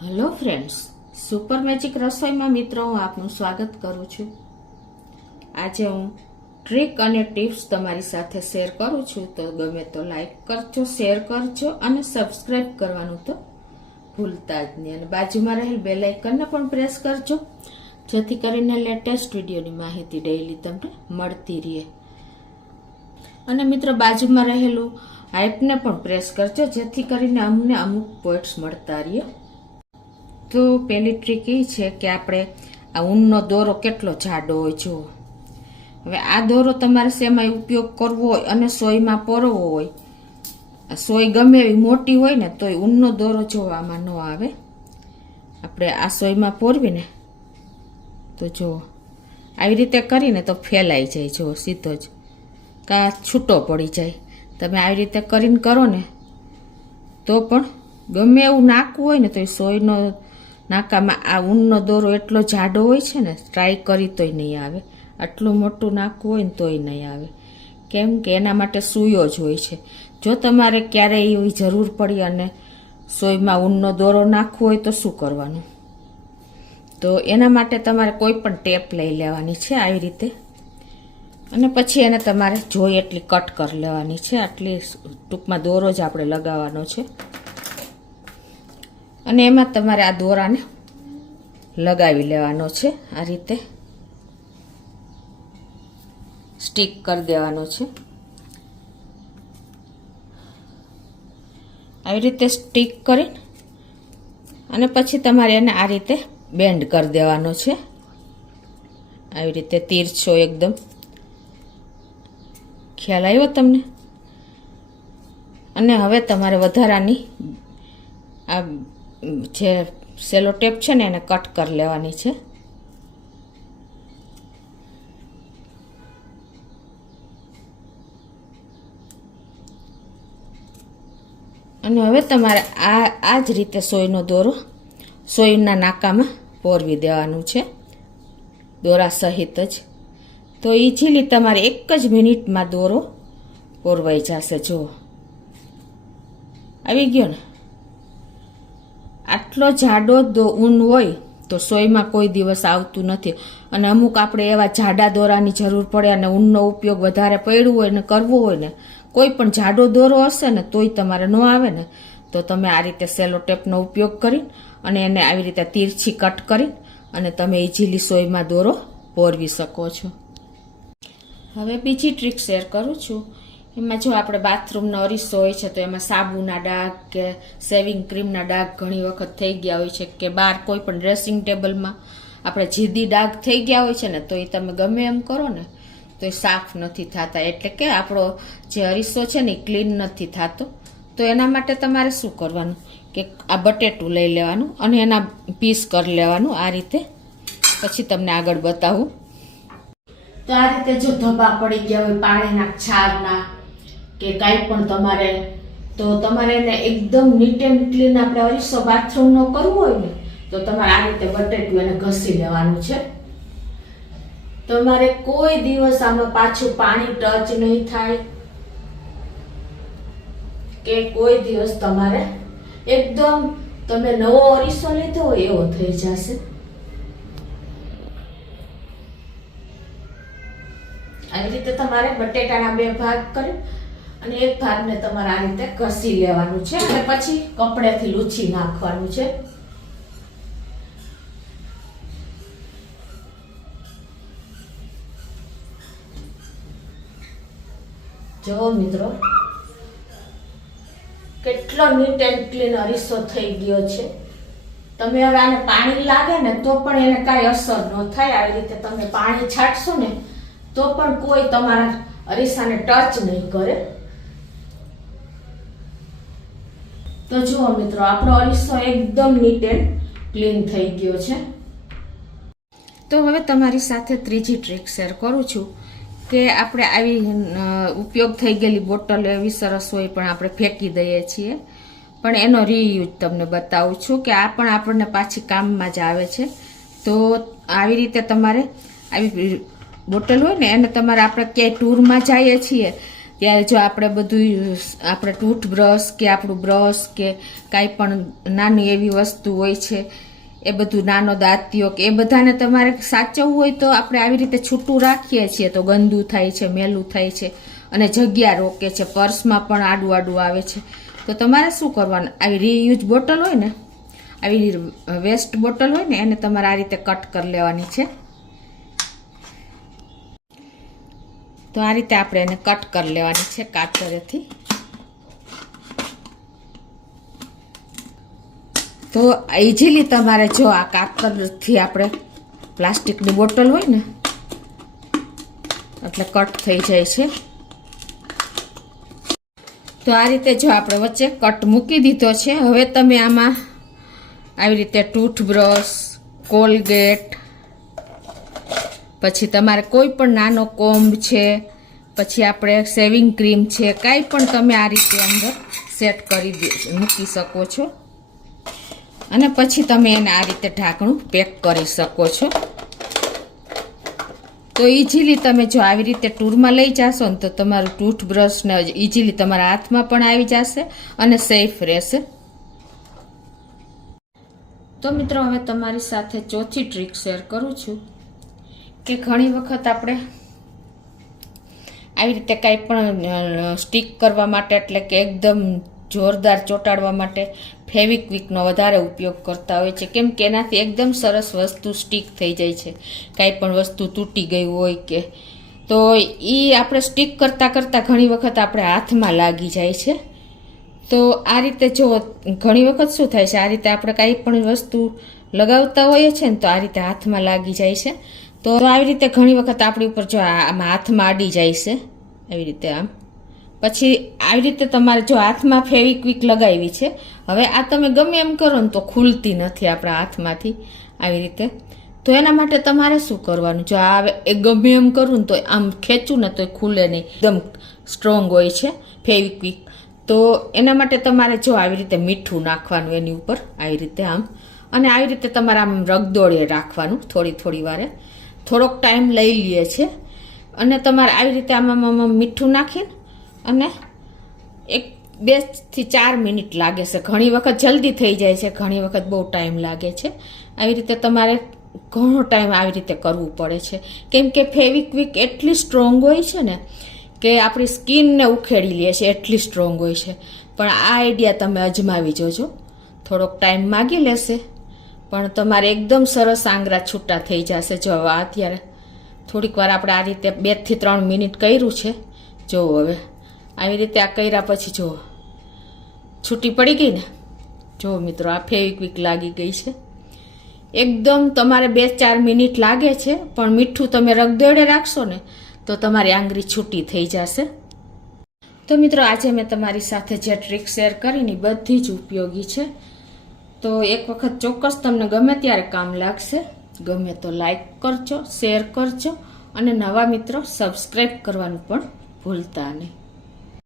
Hello friends, super magic રસોઈમાં મિત્રો હું આપનું સ્વાગત કરું છું. આજે હું ટ્રીક અને ટિપ્સ તમારી સાથે શેર કરું છું. તો ગમે તો લાઈક કરજો, શેર કરજો અને સબસ્ક્રાઈબ કરવાનું તો ભૂલતા જ નહીં. અને બાજુમાં રહેલ બેલ આઇકનને પણ પ્રેસ કરજો, જેથી કરીને લેટેસ્ટ વિડીયોની માહિતી ડેઈલી તમને મળતી રહે. અને મિત્રો બાજુમાં રહેલું હાઇપને પણ પ્રેસ કરજો, જેથી કરીને અમને અમુક પોઈન્ટ્સ મળતા રહે. તો પહેલી ટ્રીક એ છે કે આપણે આ ઊનનો દોરો કેટલો જાડો હોય જુઓ. હવે આ દોરો તમારે શેમાં ઉપયોગ કરવો હોય અને સોયમાં પરવવો હોય, સોય ગમે એવી મોટી હોય ને તોય ઊનનો દોરો જોવામાં ન આવે. આપણે આ સોયમાં પોરવીને તો જુઓ આવી રીતે કરીને તો ફેલાઈ જાય, જુઓ સીધો જ કા છૂટો પડી જાય. તમે આવી રીતે કરીને કરો ને તો પણ ગમે એવું નાખવું હોય ને તો એ સોયનો નાકામાં આ ઊનનો દોરો એટલો જાડો હોય છે ને, ટ્રાય કરી તોય નહીં આવે. આટલું મોટું નાખવું હોય ને તોય નહીં આવે, કેમ કે એના માટે સૂયો જ હોય છે. જો તમારે ક્યારેય એવી જરૂર પડી અને સોયમાં ઊનનો દોરો નાખવો હોય તો શું કરવાનું? તો એના માટે તમારે કોઈ પણ ટેપ લઈ લેવાની છે આવી રીતે, અને પછી એને તમારે જોઈ એટલી કટ કરી લેવાની છે. આટલી ટૂંકમાં દોરો જ આપણે લગાવવાનો છે. અને એમાં તમારે આ દોરાને લગાવી લેવાનો છે, આ રીતે સ્ટીક કરી દેવાનો છે. આવી રીતે સ્ટીક કરી અને પછી તમારે એને આ રીતે બેન્ડ કરી દેવાનો છે, આવી રીતે તીરછો એકદમ. ખ્યાલ આવ્યો તમને? અને હવે તમારે વધારાની આ જે સેલો ટેપ છે ને એને કટ કરી લેવાની છે. અને હવે તમારે આ જ રીતે સોયનો દોરો સોયના નાકામાં પોરવી દેવાનું છે, દોરા સહિત જ. તો ઇઝીલી તમારે એક જ મિનિટમાં દોરો પોરવાઈ જશે. જુઓ આવી ગયો ને. આટલો જાડો ઊન હોય તો સોયમાં કોઈ દિવસ આવતું નથી. અને અમુક આપણે એવા જાડા દોરાની જરૂર પડે અને ઊનનો ઉપયોગ વધારે પડ્યું હોય ને કરવો હોય ને, કોઈ પણ જાડો દોરો હશે ને તોય તમારે ન આવે ને, તો તમે આ રીતે સેલો ટેપનો ઉપયોગ કરી અને એને આવી રીતે તીરછી કટ કરી અને તમે ઇઝીલી સોયમાં દોરો પોરવી શકો છો. હવે બીજી ટ્રીક શેર કરું છું. એમાં જો આપણે બાથરૂમનો અરીસો હોય છે તો એમાં સાબુના ડાઘ કે સેવિંગ ક્રીમના ડાઘ ઘણી વખત થઈ ગયા હોય છે, કે બહાર કોઈ પણ ડ્રેસિંગ ટેબલમાં આપણે જીદી ડાઘ થઈ ગયા હોય છે ને, તો એ તમે ગમે એમ કરો ને તો એ સાફ નથી થતા, એટલે કે આપણો જે અરીસો છે ને એ ક્લીન નથી થતો. તો એના માટે તમારે શું કરવાનું કે આ બટેટું લઈ લેવાનું અને એના પીસ કરી લેવાનું આ રીતે. પછી તમને આગળ બતાવું. તો આ રીતે જો ધબ્બા પડી ગયા હોય પાણીના છારના કે કાંઈ પણ તમારે, તો તમારે એને એકદમ નીટ એન્ડ ક્લીન આપણે અરીસો બાથરૂમનો કરવો હોય ને તો તમારે આ રીતે બટેટું એને ઘસી લેવાનું છે. તમારે કોઈ દિવસ આમાં પાછું પાણી ટચ નહીં થાય કે કોઈ દિવસ તમારે એકદમ તમે નવો અરીસો લીધો હોય એવો થઈ જશે. આવી રીતે તમારે બટેટાના બે ભાગ કરી અને એક ભાગને તમારે આ રીતે ઘસી લેવાનું છે અને પછી કપડેથી લૂછી નાખવાનું છે. જો મિત્રો કેટલો નીટ એન્ડ ક્લીન અરીસો થઈ ગયો છે. તમે હવે આને પાણી લાગે ને તો પણ એને કાંઈ અસર ન થાય. આવી રીતે તમે પાણી છાંટશો ને તો પણ કોઈ તમારા અરીસાને ટચ નહીં કરે. તો જુઓ મિત્રો આપણો અરીસો એકદમ નીટ એન્ડ ક્લીન થઈ ગયો છે. તો હવે તમારી સાથે ત્રીજી ટ્રીક શેર કરું છું કે આપણે આવી ઉપયોગ થઈ ગયેલી બોટલ એવી સરસ હોય પણ આપણે ફેંકી દઈએ છીએ, પણ એનો રીયુઝ તમને બતાવું છું કે આ પણ આપણને પાછી કામમાં જ આવે છે. તો આવી રીતે તમારે આવી બોટલ હોય ને એને તમારે આપણે ક્યાંય ટૂરમાં જઈએ છીએ ત્યારે જો આપણે બધું આપણે ટૂથબ્રશ કે આપણું બ્રશ કે કાંઈ પણ નાની એવી વસ્તુ હોય છે એ બધું નાનો દાંતિયો કે એ બધાને તમારે સાચવવું હોય તો આપણે આવી રીતે છૂટું રાખીએ છીએ તો ગંદુ થાય છે, મેલું થાય છે અને જગ્યા રોકે છે, પર્સમાં પણ આડું આડું આવે છે. તો તમારે શું કરવાનું, આવી રીયુઝ બોટલ હોય ને, આવી વેસ્ટ બોટલ હોય ને, એને તમારે આ રીતે કટ કરી લેવાની છે. તો આ રીતે આપણે એને કટ કરી લેવાની છે કાતરેથી. તો ઇઝીલી તમારે જો આ કાતરથી આપણે પ્લાસ્ટિકની બોટલ હોય ને એટલે કટ થઈ જાય છે. તો આ રીતે જો આપણે વચ્ચે કટ મૂકી દીધો છે. હવે તમે આમાં આવી રીતે ટૂથબ્રશ, કોલગેટ, પછી તમારે કોઈ પણ નાનો કોમ્બ છે, પછી આપણે શેવિંગ ક્રીમ છે, કાંઈ પણ તમે આ રીતે અંદર સેટ કરી મૂકી શકો છો અને પછી તમે એને આ રીતે ઢાંકણું પેક કરી શકો છો. તો ઇઝીલી તમે જો આવી રીતે ટૂરમાં લઈ જશો ને તો તમારું ટૂથબ્રશ ને ઇઝીલી તમારા હાથમાં પણ આવી જશે અને સેફ રહેશે. તો મિત્રો હવે તમારી સાથે ચોથી ટ્રીક શેર કરું છું કે ઘણી વખત આપણે આવી રીતે કાંઈ પણ સ્ટીક કરવા માટે એટલે કે એકદમ જોરદાર ચોંટાડવા માટે ફેવિક્વિકનો વધારે ઉપયોગ કરતા હોય છે, કેમ કે એનાથી એકદમ સરસ વસ્તુ સ્ટીક થઈ જાય છે. કાંઈ પણ વસ્તુ તૂટી ગઈ હોય કે તો એ આપણે સ્ટીક કરતાં કરતાં ઘણી વખત આપણે હાથમાં લાગી જાય છે. તો આ રીતે જો ઘણી વખત શું થાય છે, આ રીતે આપણે કાંઈ પણ વસ્તુ લગાવતા હોઈએ છીએ ને તો આ રીતે હાથમાં લાગી જાય છે. તો આવી રીતે ઘણી વખત આપણી ઉપર જો આમાં હાથમાં અડી જાય છે આવી રીતે આમ, પછી આવી રીતે તમારે જો હાથમાં ફેવિક્વિક લગાવી છે, હવે આ તમે ગમે એમ કરો ને તો ખુલતી નથી આપણા હાથમાંથી આવી રીતે. તો એના માટે તમારે શું કરવાનું, જો આ એ ગમે એમ કરું ને તો આમ ખેંચું ને તો ખુલે નહીં, એકદમ સ્ટ્રોંગ હોય છે ફેવિક્વિક. તો એના માટે તમારે જો આવી રીતે મીઠું નાખવાનું એની ઉપર આવી રીતે આમ, અને આવી રીતે તમારે આમ રગદોળે રાખવાનું થોડી થોડી વારે, થોડોક ટાઈમ લઈ લે છે. અને તમારે આવી રીતે આમાં મીઠું નાખીને અને 2 થી 4 મિનિટ લાગે છે. ઘણી વખત જલ્દી થઈ જાય છે, ઘણી વખત બહુ ટાઈમ લાગે છે. આવી રીતે તમારે ઘણો ટાઈમ આવી રીતે કરવું પડે છે, કેમ કે ફેવિક્વિક એટલી સ્ટ્રોંગ હોય છે ને કે આપણી સ્કિનને ઉખેડી લે છે, એટલી સ્ટ્રોંગ હોય છે. પણ આ આઈડિયા તમે અજમાવી જોજો, થોડોક ટાઈમ માગી લેશે પણ તમારે એકદમ સરસ આંગળા છૂટા થઈ જશે. જો અત્યારે થોડીક વાર આપણે આ રીતે 2 થી 3 મિનિટ કર્યું છે. જો હવે આવી રીતે આ કર્યા પછી જો છૂટી પડી ગઈ ને, જો મિત્રો આ ફેવિક્વિક લાગી ગઈ છે એકદમ. તમારે 2-4 મિનિટ લાગે છે પણ મીઠું તમે રગદોળે રાખશો ને તો તમારી આંગળી છૂટી થઈ જશે. તો મિત્રો આજે મેં તમારી સાથે જે ટ્રીક શેર કરીને બધી જ ઉપયોગી છે. તો એક વખત ચોક્કસ તમને ગમે ત્યારે કામ લાગશે. ગમે તો લાઈક કરજો, શેર કરજો અને નવા મિત્રો સબસ્ક્રાઈબ કરવાનું પણ ભૂલતા નહીં.